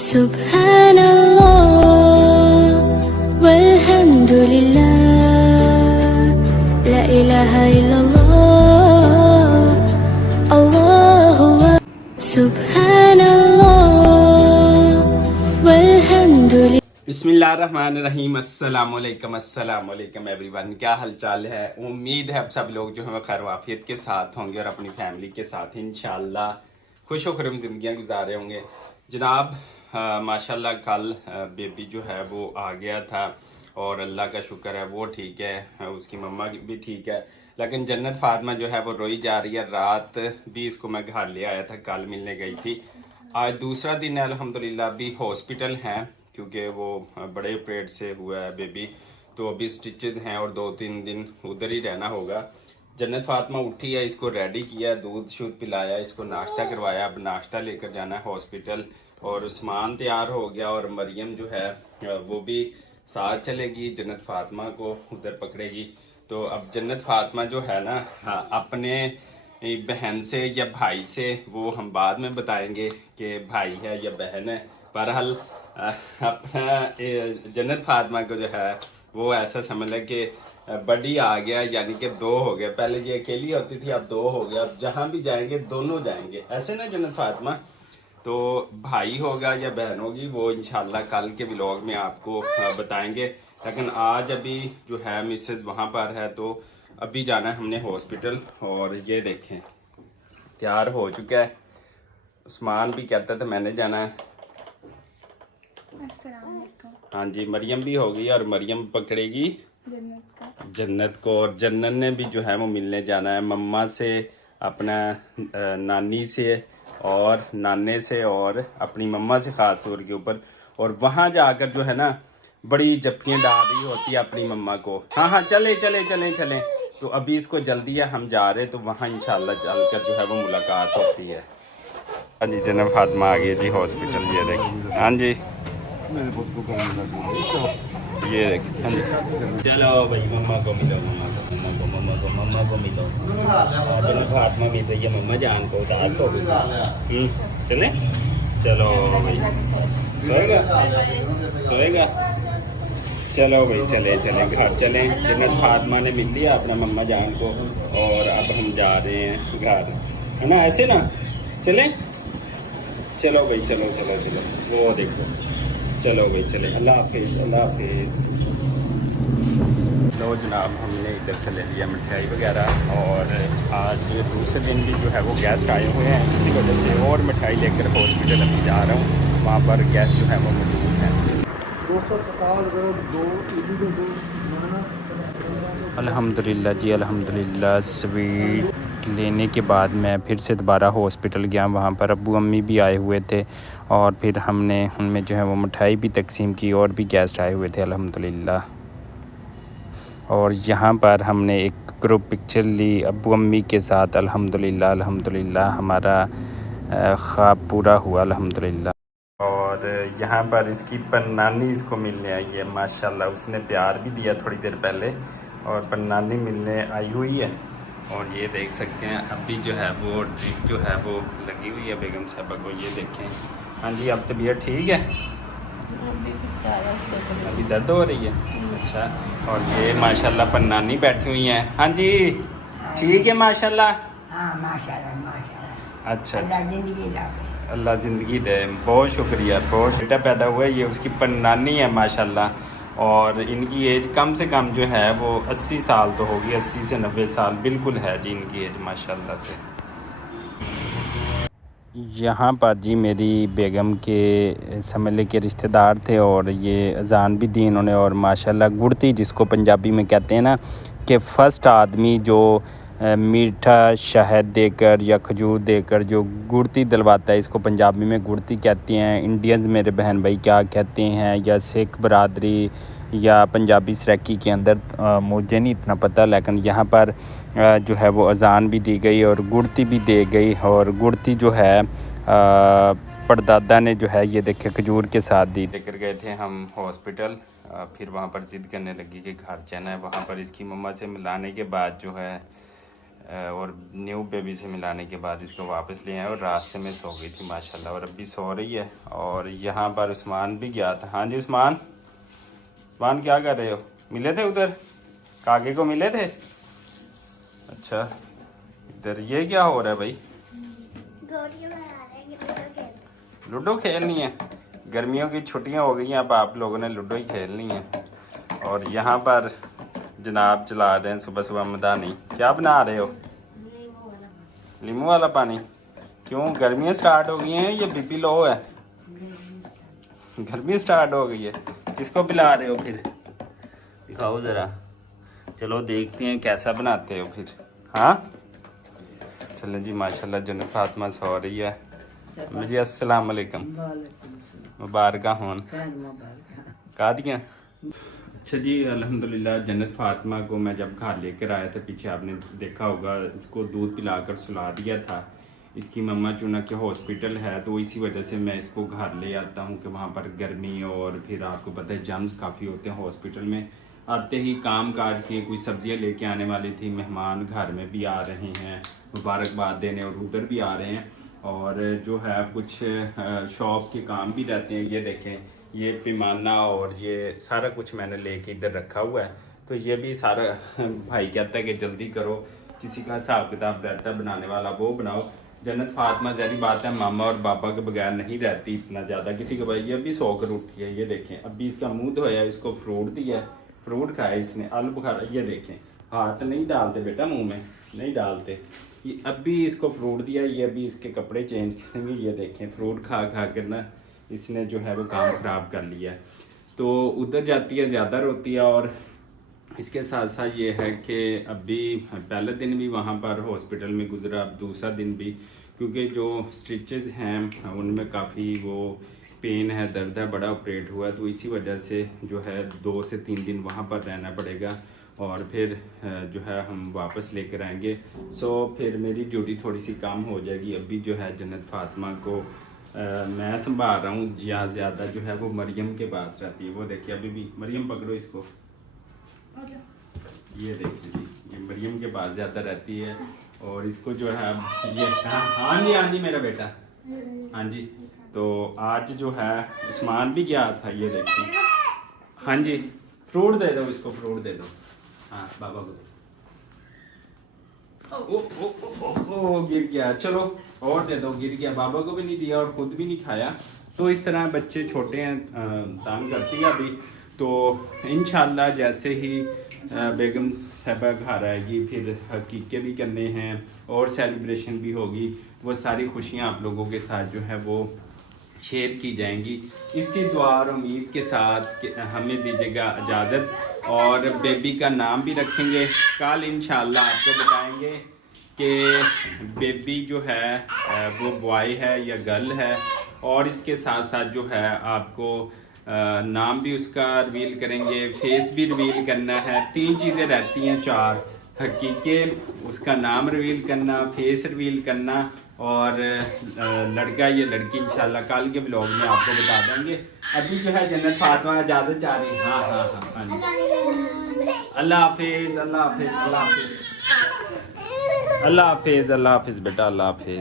सुब्हानल्लाह वल्हम्दुलिल्लाह ला इलाहा इल्लल्लाह अल्लाहु सुब्हानल्लाह वल्हम्दुलिल्लाह। बिस्मिल्लाहिर्रहमानिर्रहीम। अस्सलाम वालेकुम एवरीवन। क्या हाल चाल है? उम्मीद है अब सब लोग जो है खैर वाफियत के साथ होंगे और अपनी फैमिली के साथ इंशाल्लाह खुश व खुरम ज़िंदगियाँ गुजारे होंगे। जनाब माशाल्लाह कल बेबी जो है वो आ गया था और अल्लाह का शुक्र है वो ठीक है, उसकी मम्मा भी ठीक है, लेकिन जन्नत फातिमा जो है वो रोई जा रही है। रात भी इसको मैं घर ले आया था, कल मिलने गई थी। आज दूसरा दिन है अल्हम्दुलिल्लाह। अभी हॉस्पिटल हैं क्योंकि वो बड़े ऑपरेट से हुआ है बेबी, तो अभी स्टिचेस हैं और 2-3 दिन उधर ही रहना होगा। जन्नत फातिमा उठी है, इसको रेडी किया, दूध शूध पिलाया, इसको नाश्ता करवाया। अब नाश्ता लेकर जाना है हॉस्पिटल और सामान तैयार हो गया और मरियम जो है वो भी साथ चलेगी, जन्नत फातिमा को उधर पकड़ेगी। तो अब जन्नत फातिमा जो है ना अपने बहन से या भाई से वो हम बाद में बताएंगे कि भाई है या बहन है। बहरहाल अपना जन्नत फातिमा को जो है वो ऐसा समझ लें कि बड़ी आ गया, यानी कि 2 हो गया। पहले ये अकेली होती थी, अब 2 हो गया। अब जहाँ भी जाएंगे दोनों जाएंगे, ऐसे ना जन्नत फातिमा। तो भाई होगा या बहन होगी वो इंशाल्लाह कल के व्लॉग में आपको बताएंगे। लेकिन आज अभी जो है मिसेस वहाँ पर है, तो अभी जाना है हमने हॉस्पिटल। और ये देखें तैयार हो चुका है। उस्मान भी कहता था मैंने जाना है। हाँ जी, मरियम भी हो गई और मरियम पकड़ेगी जन्नत को। और जन्नत ने भी जो है वो मिलने जाना है मम्मा से, अपना नानी से और नाने से और अपनी मम्मा से ख़ास तौर के ऊपर। और वहाँ जाकर जो है ना बड़ी जप्पियाँ डाल रही होती है अपनी मम्मा को। हाँ चले चले चले चले। तो अभी इसको जल्दी है, हम जा रहे, तो वहाँ इंशाल्लाह चलकर जो है वो मुलाकात होती है। हाँ जी, जन्नत फातिमा आ गई जी हॉस्पिटल। ये देखिए, हाँ जी ये देखिए, हाँ जी चलो भाई मम्मा को मिलो, मम्मा को मिलो। जन्नत फातिमा मिल रही है मम्मा जान को, उदास हो गई। चले चलो भाई, सोएगा। चलो भाई चले चले घर चलें। जन्नत फातिमा ने मिल लिया अपना मम्मा जान को और अब हम जा रहे हैं घर, है ना? ऐसे ना चलें। चलो भाई चलो चलो चलो, वो देखो, चलो भाई चले। अल्लाह हाफिज़, अल्लाह हाफिज़। लो जनाब, हमने इधर से ले लिया मिठाई वगैरह। और आज दूसरे दिन भी जो है वो गेस्ट आए हुए हैं, इसी वजह से और मिठाई लेकर हॉस्पिटल अभी जा रहा हूँ। वहाँ पर गेस्ट जो है वो मौजूद हैं। अल्हम्दुलिल्लाह जी, अल्हम्दुलिल्लाह। स्वीट लेने के बाद मैं फिर से दोबारा हॉस्पिटल गया। वहाँ पर अब्बू अम्मी भी आए हुए थे और फिर हमने उनमें जो है वो मिठाई भी तकसीम की और भी गेस्ट आए हुए थे अल्हम्दुलिल्लाह। और यहाँ पर हमने एक ग्रुप पिक्चर ली अब्बू अम्मी के साथ। अल्हम्दुलिल्लाह अल्हम्दुलिल्लाह हमारा ख्वाब पूरा हुआ अल्हम्दुलिल्लाह। और यहाँ पर इसकी पन्नानी इसको मिलने आई है माशाल्लाह। उसने प्यार भी दिया थोड़ी देर पहले और पन्नानी मिलने आई हुई है। और ये देख सकते हैं अभी जो है वो ड्रिप जो है वो लगी हुई है बेगम साहबा को। ये देखें। हाँ जी, अब तबीयत ठीक है? अभी दर्द हो रही है? अच्छा। और ये माशाल्लाह पन्नानी बैठी हुई हैं। हाँ जी ठीक है माशाल्लाह। हाँ माशाल्लाह माशाल्लाह। अच्छा अल्लाह ज़िंदगी दे। अल्लाह ज़िंदगी दे, बहुत शुक्रिया। बहुत बेटा पैदा हुआ है, ये उसकी पन्नानी है माशाल्लाह। और इनकी एज कम से कम जो है वो 80 साल तो होगी, 80 से 90 साल बिल्कुल है जी इनकी एज माशाल्लाह से। यहाँ पर जी मेरी बेगम के समझ के रिश्तेदार थे और ये अजान भी दी इन्होंने। और माशाल्लाह गुड़ती जिसको पंजाबी में कहते हैं ना, कि फ़र्स्ट आदमी जो मीठा शहद देकर या खजूर देकर जो गुड़ती दिलवाता है, इसको पंजाबी में गुड़ती कहते हैं। इंडियंस मेरे बहन भाई क्या कहते हैं, या सिख बरादरी या पंजाबी सराकी के अंदर मुझे नहीं इतना पता। लेकिन यहाँ पर जो है वो अजान भी दी गई और गुड़ती भी दे गई। और गुड़ती जो है परदादा ने जो है ये देखे खजूर के साथ दी। लेकर गए थे हम हॉस्पिटल, फिर वहाँ पर ज़िद करने लगी कि घर जाना है। वहाँ पर इसकी मम्मा से मिलाने के बाद जो है और न्यू बेबी से मिलाने के बाद इसको वापस ले आए और रास्ते में सो गई थी माशाल्लाह, और अभी सो रही है। और यहाँ पर उस्मान भी गया था। हाँ जी उस्मान, उस्मान क्या कर रहे हो? मिले थे उधर, कागे को मिले थे? अच्छा, इधर ये क्या हो रहा है भाई? लूडो खेलनी है? गर्मियों की छुट्टियां हो गई हैं, अब आप लोगों ने लूडो ही खेलनी है। और यहाँ पर जनाब चला रहे हैं सुबह सुबह मदानी। क्या बना रहे हो? नींबू वाला पानी। क्यों, गर्मियाँ स्टार्ट हो गई हैं? ये बीपी लो है? गर्मी स्टार्ट हो गई है, किसको पिला रहे हो फिर? दिखाओ ज़रा, चलो देखते हैं कैसा बनाते हो फिर। हाँ चलो जी, माशाल्लाह जन्नत फातिमा सो रही है। जी अस्सलाम वालेकुम, मुबारक होन का दिया। अच्छा जी, अल्हम्दुलिल्लाह जन्नत फातिमा को मैं जब घर लेकर आया था, पीछे आपने देखा होगा, इसको दूध पिलाकर सुला दिया था। इसकी मम्मा चुना के हॉस्पिटल है, तो इसी वजह से मैं इसको घर ले आता हूँ कि वहाँ पर गर्मी और फिर आपको पता है जम्स काफ़ी होते हैं हॉस्पिटल में। आते ही काम काज के कुछ सब्जियाँ लेके आने वाली थी, मेहमान घर में भी आ रहे हैं मुबारकबाद देने और उधर भी आ रहे हैं, और जो है कुछ शॉप के काम भी रहते हैं। ये देखें, ये पैमाना और ये सारा कुछ मैंने लेके इधर रखा हुआ है। तो ये भी सारा भाई कहता है कि जल्दी करो, किसी का हिसाब किताब रहता है बनाने वाला वो बनाओ। जन्नत फातिमा जहरी बात है मामा और पापा के बगैर नहीं रहती इतना ज़्यादा किसी के भाई। ये भी सोकर उठी है, ये देखें अभी इसका मुंह धोया, इसको फ्रूट दिया, फ्रूट खाया इसने, आलू बुखारा। ये देखें, हाथ नहीं डालते बेटा मुंह में, नहीं डालते। ये अभी इसको फ्रूट दिया, ये अभी इसके कपड़े चेंज करेंगे। ये देखें फ्रूट खा खा कर ना इसने जो है वो काम ख़राब कर लिया। तो उधर जाती है ज़्यादा रोती है। और इसके साथ साथ ये है कि अभी पहले दिन भी वहाँ पर हॉस्पिटल में गुजरा, अब दूसरा दिन भी, क्योंकि जो स्टिचेस हैं उनमें काफ़ी वो पेन है, दर्द है, बड़ा ऑपरेट हुआ है, तो इसी वजह से जो है 2 से 3 दिन वहाँ पर रहना पड़ेगा और फिर जो है हम वापस लेकर आएंगे। सो फिर मेरी ड्यूटी थोड़ी सी कम हो जाएगी। अभी जो है जन्नत फातिमा को मैं संभाल रहा हूँ, या ज़्यादा जो है वो मरियम के पास रहती है। वो देखिए अभी भी, मरियम पकड़ो इसको, ये देखिए जी, ये मरियम के पास ज़्यादा रहती है। और इसको जो है अब ये, हाँ जी मेरा बेटा, हाँ जी। तो आज जो है उस्मान भी गया था, ये देखिए। हाँ जी, फ्रूट दे दो इसको, फ्रूट दे दो। हाँ बाबा को दो। ओ गिर गया, चलो और दे दो। गिर गया, बाबा को भी नहीं दिया और खुद भी नहीं खाया। तो इस तरह बच्चे छोटे हैं, तंग करती है अभी। तो इंशाल्लाह जैसे ही बेगम साहबा घर आएगी, फिर हकीके भी करने हैं और सेलिब्रेशन भी होगी, वो सारी खुशियाँ आप लोगों के साथ जो है वो शेयर की जाएंगी। इसी दुआ और उम्मीद के साथ हमें दीजिएगा इजाज़त, और बेबी का नाम भी रखेंगे कल इंशाल्लाह। आपको बताएंगे कि बेबी जो है वो बॉय है या गर्ल है, और इसके साथ साथ जो है आपको नाम भी उसका रिवील करेंगे, फेस भी रिवील करना है। 3 चीज़ें रहती हैं, 4 हकीके, उसका नाम रिवील करना, फेस रिवील करना, और लड़का या लड़की इंशाल्लाह कल के ब्लॉग में आपको बता देंगे। अभी जो है जन्नत फातिमा इजाज़त चाह रही है। हाँ अल्लाह हाफिज़, अल्लाह हाफिज़, अल्लाह हाफिज़, अल्लाह हाफिज़, अल्लाह हाफिज़ बेटा, अल्लाह हाफिज़।